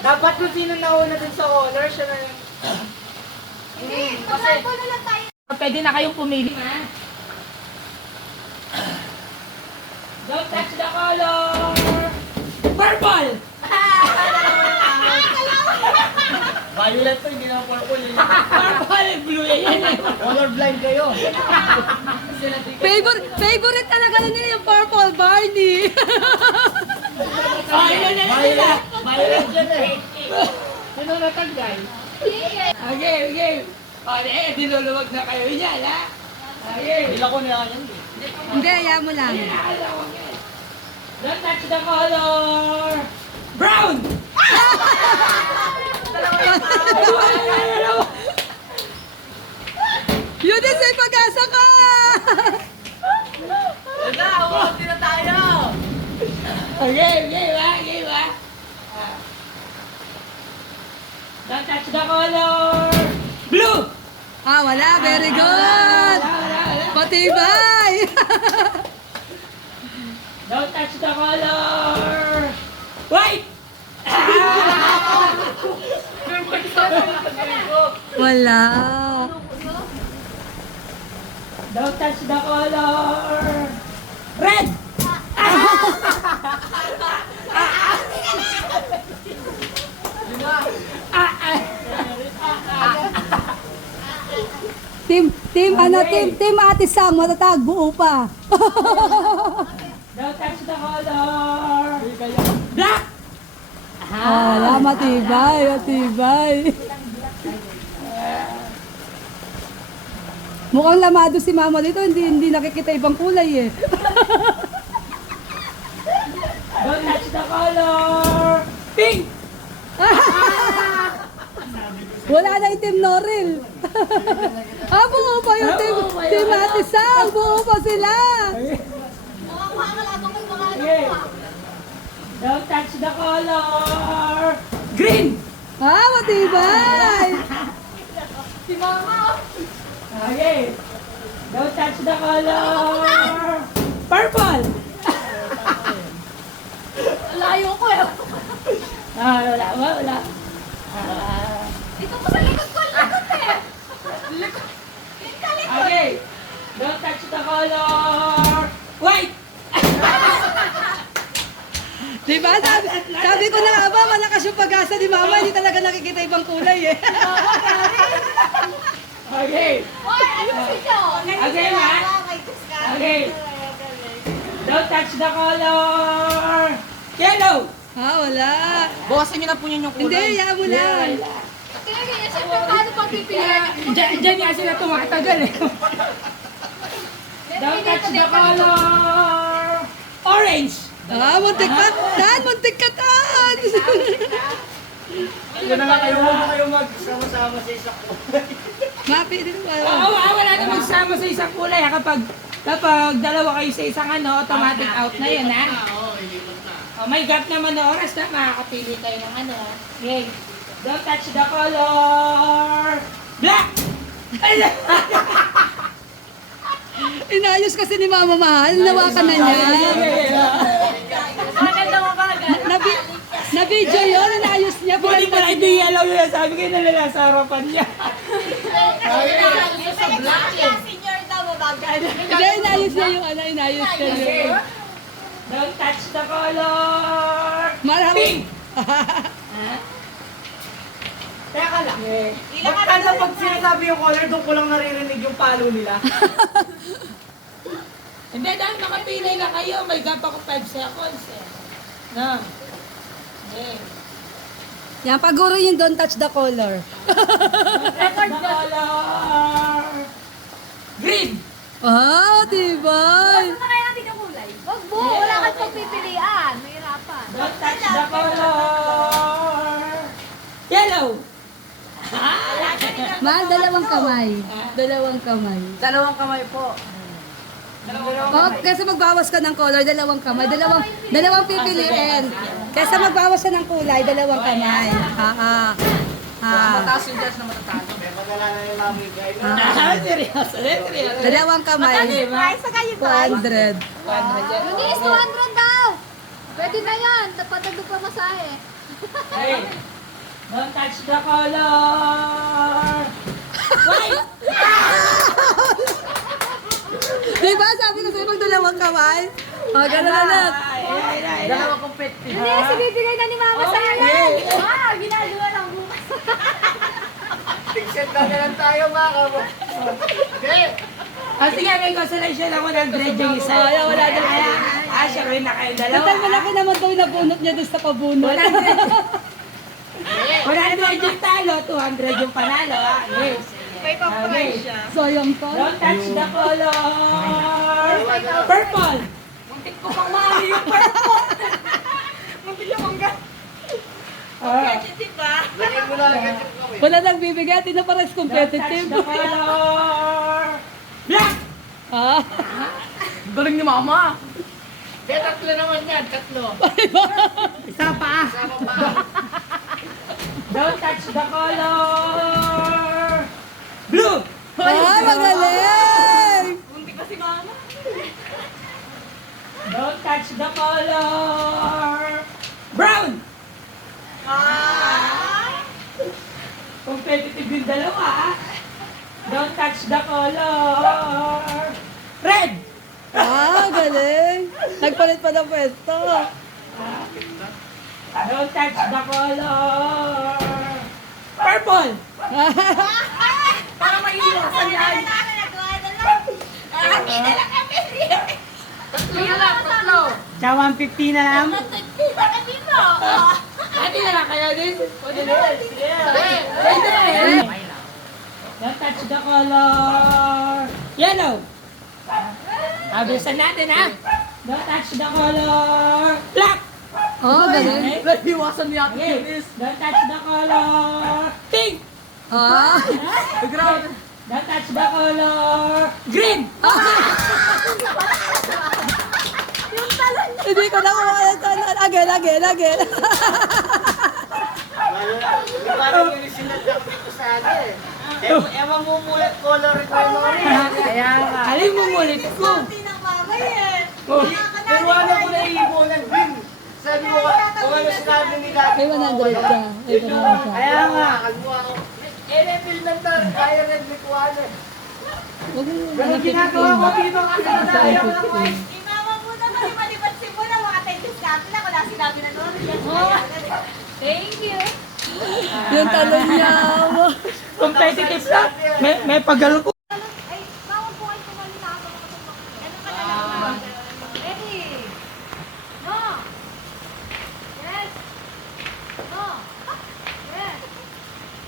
Dapat kung sino nauna dun sa honor, siya na yung... Hindi, mag-rainbow na lang tayo. Pwede na kayong pumili. Don't touch the color! Purple! Violet to, hindi na purple. Purple! Blue yan eh. Colorblind kayo. Favorite talaga na nila yung purple Barney. Ay, yun na nila. Violet dyan eh. Sino natanggal? Okay. Okay, dinuluwag na kayo niyan, ha? Okay. Hindi ko niya yan. Hindi, ayaw mo lang. Don't touch the color! Brown! Yun din sa'yo pag-asa ka! Wala, umunti na tayo. Okay, ba? Don't touch the color! Blue! Ah, wala. Very good. Wala. Patibay. Don't touch the color! White! Wala. Don't touch the color! Red! Team Ate Sang, matatag, buo pa. Don't touch the color! Black! Wala, matibay. Mukhang lamado si mama dito, hindi nakikita ibang kulay eh. Don't touch the color! Pink! Wala na yung Team Noril. Buo pa yung team Ate Sang, buo pa sila. Okay. Don't touch the color! Green! Matibay. Si Mama, Okay. Don't touch the color! Purple! layo ko eh. Wala. Ito ko sa likod ko, likod eh. Okay. Don't touch the color! White! Diba? Sabi ko na nga ba, malakas yung pag-asa ni mama, hindi talaga nakikita ibang kulay eh. Okay. Hoy, ano si Jo? Okay, ma? Okay. Don't touch the color! Yellow! Wala. Bukasan niyo na po yun yung Hindi, hayaan mo lang. Kaya kaya, siyempre, paano pagpipilian? Diyan nga sila tumatagal eh. Don't touch the color! Orange! Muntik ka tan. Ito na lang kayo, huwag kayo magsama-sama sa isang kulay. Mapi din ba? Wala na magsama sa isang kulay ha. Kapag dalawa kayo sa isang automatic out na yun ha. May gap naman na oras na makakapili kayo ng Okay. Don't touch the color! Black! Inayos kasi ni Mama Mahal, nawakan na niya. Maganda mo ba? Na-video yun, inayos niya. Buti pala hindi yellow yun. Sabi ko na sa harapan niya. Sa black yan. Senior daw, mabagal. Hindi, inayos niya yung inayos niya yun. Don't touch the color! Pink! Teka lang. Ba't kala pag sinasabi yung color, doon ko lang naririnig yung palo nila? Hindi, dahil makapili na kayo. May gap ako 5 seconds eh. No. Okay. Yan, paguro yung don't touch the color. Don't touch the color! Green! Tibay! Ano kaya natin yung kulay? Wag mo, wala kang pagpipilian. Mahirapan. Don't touch the color! Yellow! Mahal, dalawang kamay. Dalawang kamay. Dalawang kamay po. Kaysa magbawas ka ng color, dalawang kamay. Dalawang pipiliin. Kaysa magbawas ka ng kulay, dalawang kamay. Mataas yung judge na matatalo. May magala na yung mami guys. Seryoso. Dalawang kamay. Ay, sa kayo ba? 200. Lunis, 200 daw. Pwede na yan. Patagdag pa masahe. Hey, don't touch the color. White! Diba sabi ko sa'yo pag dalawang kamay? O, gano'n ulit. Dalawa competitive. Hindi, sinibigay na ni Mama sa yan. Wow, ginagawa ng bukas. Tigset na lang tayo mga kamo. Sige, may consolation ako ng dread yung isa. Ay, wala na. Siya rin na kayong dalawa. Total malaki naman daw yung nabunot niya doon sa pabunot. 100 yung talo, 200 yung panalo. Yes. May pa-price siya. Sayang to. Don't touch the color. Purple. Muntik ko pang mahali yung purple. Muntik yung mangga. Diba? Lagyan mo na agad yung kami. Wala nang bibigay, hindi na parang Don't touch competitive. the color. Black. Ah, Galing ni Mama. Kaya tatlo naman yan, tatlo. Isa pa. Sama pa. Don't touch the color. Blue. ay, magaling! Munti pa si Mama. Don't touch the color. Brown. Competitive yung dalawa. Don't touch the color. Red. Ah, galing. Nagpalit pa ng pwesto. Don't touch the color. Purple. Para maiiwasan yan. Sa 150 na lang. Ate na lang kaya din. Pwede na. Don't touch the color. Yellow. Abisan natin ha. Don't touch the color. Black. Oh, galing. Naghiwasan niya ako Yes. Don't touch the color. Pink. Ah, Don't touch the color. Green. hindi ko na kumakain sa again. Parang yung sinad ako dito sa ano eh. Ewan mo mulat color ko yung Kaya nga. Alin mo mulit ko. Pero ano ko na iibunan din. Sabi mo, kung ano sinabi ni Dati. May 100 ka. May 100 ka. Kaya nga. Kalmo ako. NFL lang tayo. Kaya red ni Kuano. Huwag mo Ganun ginagawa ko dito kasi ayaw ko ng white. Imama mo naman yung malibansin mo na mga tennis natin ako na sinabi na doon. Thank you. Yung talon niya. Competitive na. May pagal ko. Ay, bawal po kayo tumali na ako. Ano ka na lang? Ready? No. Yes. No. Yes.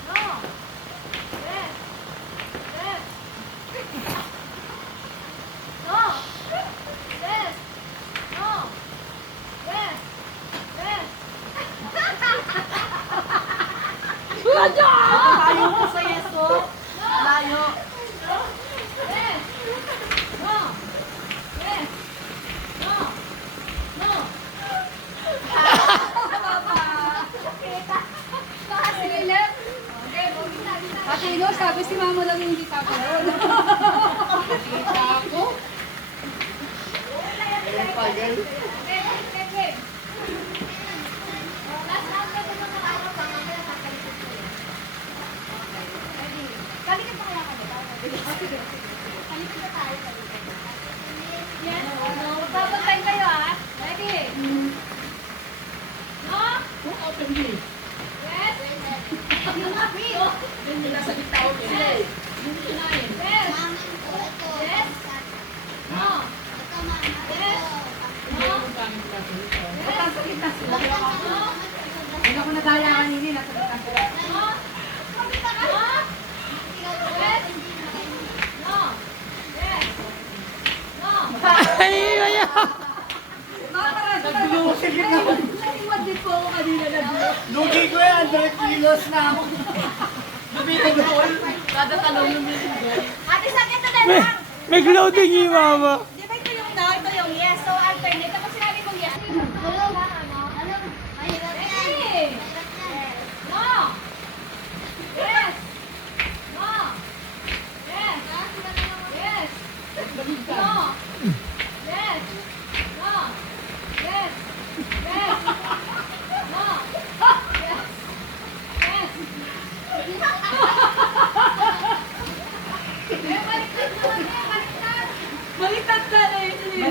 No. Yes. Yes. No. Yes. No. Yes. Yes. Ayaw ko sa yeso. Layo. Yes. No. Yes. No. No. Katino, sabi si mama lang yung hindi papanood. Kalikan pa kaya kami? Kalikan na tayo. Yes. Magbabantay kayo ah. Ready? No? Yes. Yung happy. Nasa gitna ko sila eh. Yes. Yes. No. Yes. No. No. Hindi ako nadaya kanini. Nasa gitna ko. No. No. Yes. No. Yes. No. Ay, kaya. Naiwadid po ako kanina na doon. Lugi ko yan. 100 kilos na ako. Lumitig ko. Kada tanong lumitig. Ate, saan ito na lang? May gloating yung mama. Di ba ito yung no, ito yung yes. So, alternate. Tapos sinabi kong yes. Hello? Ano? Mahirap yan. No. Yes. No. Yes. Yes. No. Yes. No. Yes. Yes.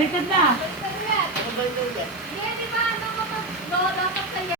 Baliktad na. Baliktad ulit. Ano ba ito ulit? Hindi, di ba ano kapag dapat sa